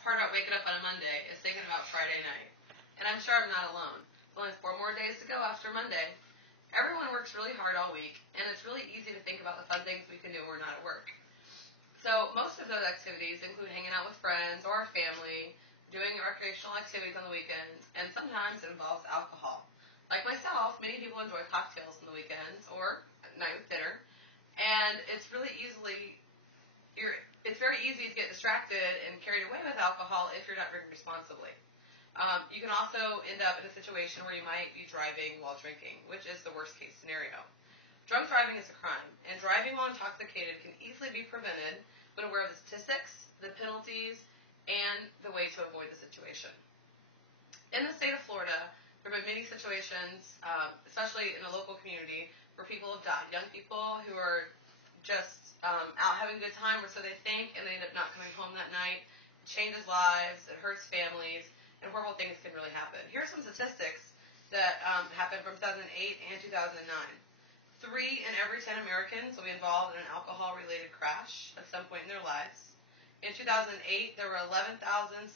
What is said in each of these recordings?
hardest part about waking up on a Monday is thinking about Friday night. And I'm sure I'm not alone. There's only 4 more days to go after Monday. Everyone works really hard all week, and it's really easy to think about the fun things we can do when we're not at work. So most of those activities include hanging out with friends or our family, doing recreational activities on the weekends, and sometimes it involves alcohol. Like myself, many people enjoy cocktails on the weekends or at night with dinner, and it's very easy to get distracted and carried away with alcohol if you're not drinking responsibly. You can also end up in a situation where you might be driving while drinking, which is the worst case scenario. Drunk driving is a crime, and driving while intoxicated can easily be prevented when aware of the statistics, the penalties, and the way to avoid the situation. In the state of Florida, there have been many situations, especially in the local community, where people have died. Young people who are just out having a good time, or so they think, and they end up not coming home that night. It changes lives, it hurts families, and horrible things can really happen. Here are some statistics that happened from 2008 and 2009. 3 in every 10 Americans will be involved in an alcohol-related crash at some point in their lives. In 2008, there were 11,773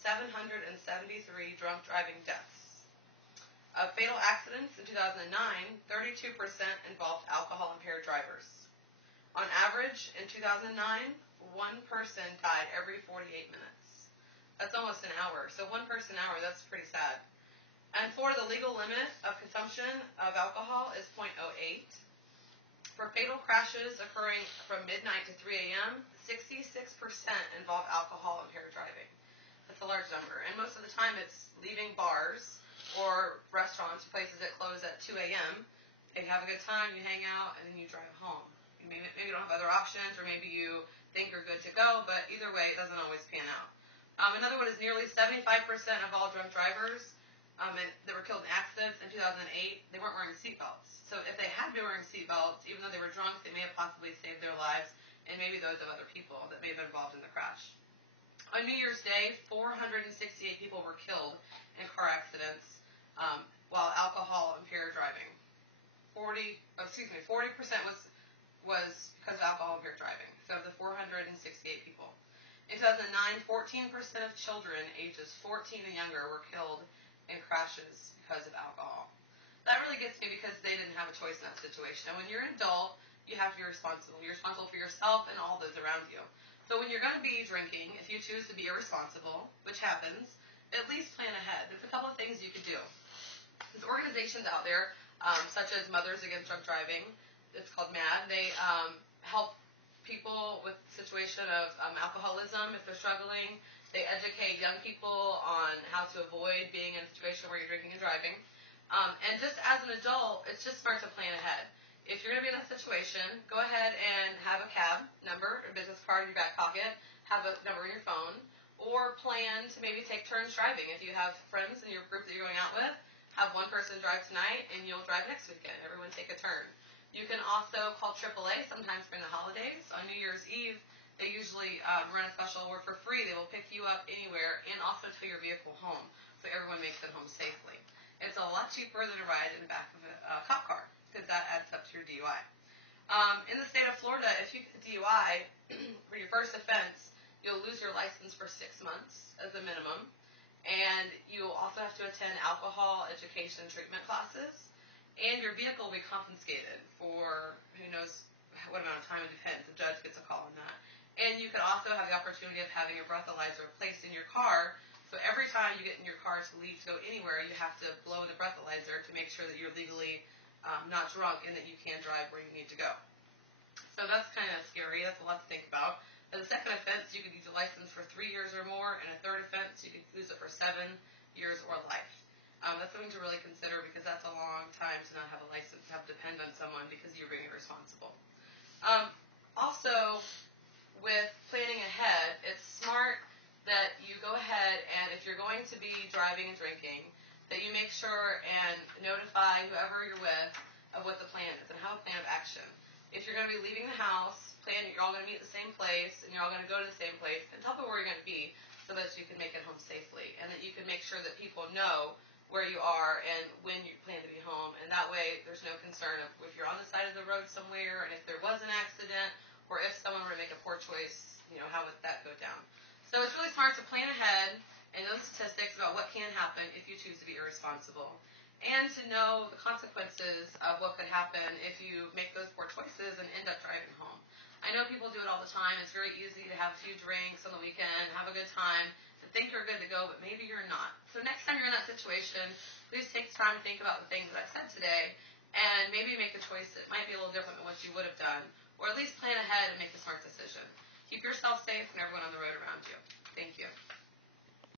drunk driving deaths. Of fatal accidents in 2009, 32% involved alcohol-impaired drivers. On average, in 2009, one person died every 48 minutes. That's almost an hour. So 1 person an hour, that's pretty sad. And Florida, the legal limit of consumption of alcohol is 0.08. For fatal crashes occurring from midnight to 3 a.m., 66% involve alcohol-impaired driving. That's a large number. And most of the time it's leaving bars or restaurants, places that close at 2 a.m. You have a good time, you hang out, and then you drive home. You maybe you don't have other options, or maybe you think you're good to go, but either way, it doesn't always pan out. Another one is nearly 75% of all drunk drivers that were killed in accidents in 2008, they weren't wearing seatbelts. So if they had been wearing seatbelts, even though they were drunk, they may have possibly saved their lives and maybe those of other people that may have been involved in the crash. On New Year's Day, 468 people were killed in car accidents while alcohol-impaired driving. 40% was because of alcohol-impaired driving. So of the 468 people. In 2009, 14% of children ages 14 and younger were killed in crashes because of alcohol. That really gets me because they didn't have a choice in that situation. And when you're an adult, you have to be responsible. You're responsible for yourself and all those around you. So when you're going to be drinking, if you choose to be irresponsible, which happens, at least plan ahead. There's a couple of things you could do. There's organizations out there, such as Mothers Against Drunk Driving. It's called MAD. They help people with the situation of alcoholism if they're struggling. They educate young people on how to avoid being in a situation where you're drinking and driving. And just as an adult, it's just smart to plan ahead. If you're going to be in that situation, go ahead and have a cab number or business card in your back pocket, have a number in your phone, or plan to maybe take turns driving. If you have friends in your group that you're going out with, have one person drive tonight and you'll drive next weekend. Everyone take a turn. You can also call AAA sometimes during the holidays. On New Year's Eve, they usually run a special where for free they will pick you up anywhere and also tow your vehicle home so everyone makes it home safely. It's a lot cheaper than a ride in the back of a cop car because that adds up to your DUI. In the state of Florida, if you get a DUI for your first offense, you'll lose your license for 6 months as a minimum, and you'll also have to attend alcohol education treatment classes. And your vehicle will be confiscated for who knows what amount of time. It depends. The judge gets a call on that. And you could also have the opportunity of having a breathalyzer placed in your car. So every time you get in your car to leave to go anywhere, you have to blow the breathalyzer to make sure that you're legally not drunk and that you can drive where you need to go. So that's kind of scary. That's a lot to think about. As a second offense, you could use a license for 3 years or more. And a third offense, you could use it for 7 years or life. That's something to really consider because that's a long time to not have a license, have to depend on someone because you're being irresponsible. Also, with planning ahead, it's smart that you go ahead and if you're going to be driving and drinking, that you make sure and notify whoever you're with of what the plan is and have a plan of action. If you're going to be leaving the house, plan you're all going to meet at the same place and you're all going to go to the same place, and tell them where you're going to be so that you can make it home safely and that you can make sure that people know where you are and when you plan to be home, and that way there's no concern of if you're on the side of the road somewhere and if there was an accident or if someone were to make a poor choice, how would that go down. So it's really smart to plan ahead and know the statistics about what can happen if you choose to be irresponsible, and to know the consequences of what could happen if you make those poor choices and end up driving home. I know people do it all the time. It's very easy to have a few drinks on the weekend, have a good time, to think you're good to go, but maybe you're not. So next time you're in that situation, please take time to think about the things that I've said today, and maybe make a choice that might be a little different than what you would have done, or at least plan ahead and make a smart decision. Keep yourself safe and everyone on the road around you. Thank you.